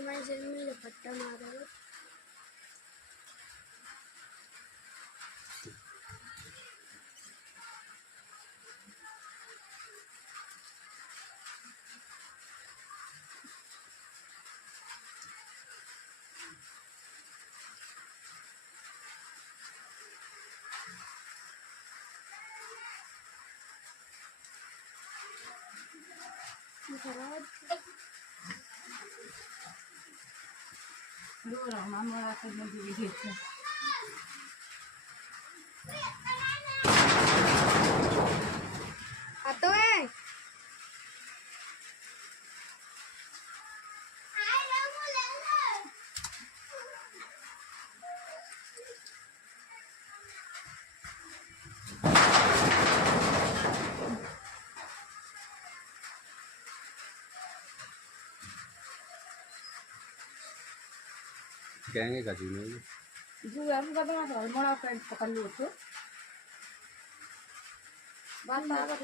तुम्हारी जमीन में पट्टा मारा है। Duro, mamma la cosa di vita. Atau Kayaknya gak sini aja. Itu aku kata masalah, mau apa yang pekan dulu tuh? Bata